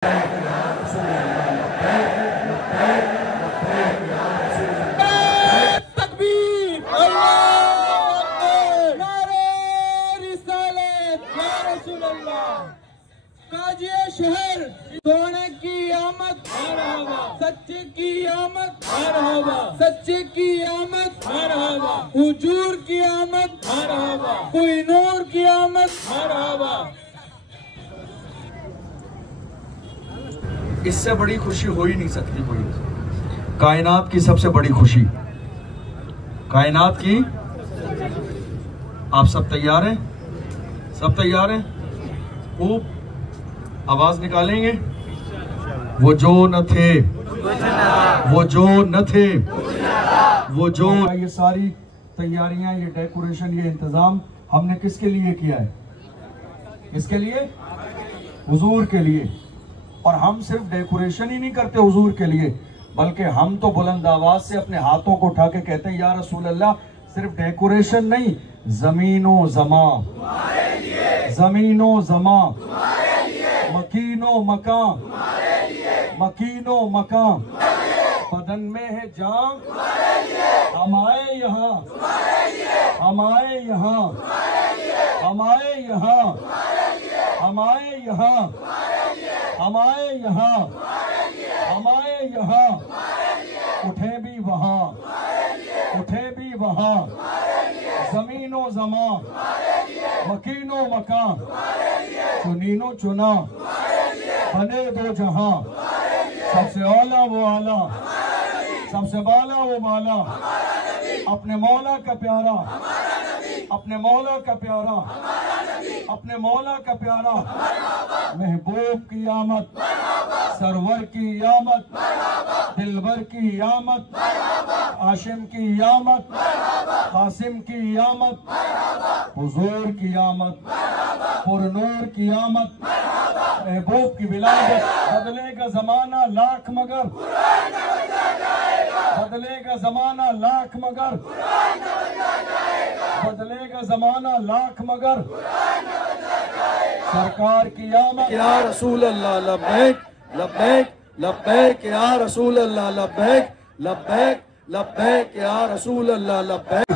शहर सोने की आमद, सच्चे की आमद, सच्चे की आमद, हुजूर की आमद, कोई नूर की आमद। इससे बड़ी खुशी हो ही नहीं सकती कोई। कायनात की सबसे बड़ी खुशी, कायनात की। आप सब तैयार हैं? सब तैयार हैं? खूब आवाज निकालेंगे। वो जो न थे, वो जो न थे, वो जो। ये सारी तैयारियां, ये डेकोरेशन, ये इंतजाम हमने किसके लिए किया है? किसके लिए? हुजूर के लिए। और हम सिर्फ डेकोरेशन ही नहीं करते हुजूर के लिए, बल्कि हम तो बुलंद आवाज से अपने हाथों को उठा के कहते हैं, या रसूल अल्लाह, सिर्फ डेकोरेशन नहीं, जमीनो जमा, जमीनो जमा, मकीनो मकान, मकीनो मकान, बदन में है जान, हम आए यहाँ, हम आए यहाँ, हम आए यहाँ, हम आए यहाँ, हम आए यहाँ, हम आए यहाँ, उठे भी वहाँ, उठे भी वहाँ, जमीनो जमा, मकीनो मकान, चुनीनो चुना, बने दो जहां, सबसे औला वो आला, सबसे बाला वो माला, अपने मौला का प्यारा, अपने मौला का प्यारा, अपने मौला का प्यारा, महबूब की आमद, सरवर की आमद, दिलबर की आमद, आशिम की आमद, कासिम की आमद, हुजूर की आमद, पुरनूर की आमद, महबूब की विलादत। बदलेगा जमाना लाख मगर, बदलेगा जमाना लाख मगर, बदलेगा जमाना लाख मगर, सरकार की आमद। या रसूल अल्लाह लब्बैक लब्बैक लब्बैक, या रसूल अल्लाह लब्बैक लब्बैक लब्बैक, या रसूल अल्लाह लब्बैक।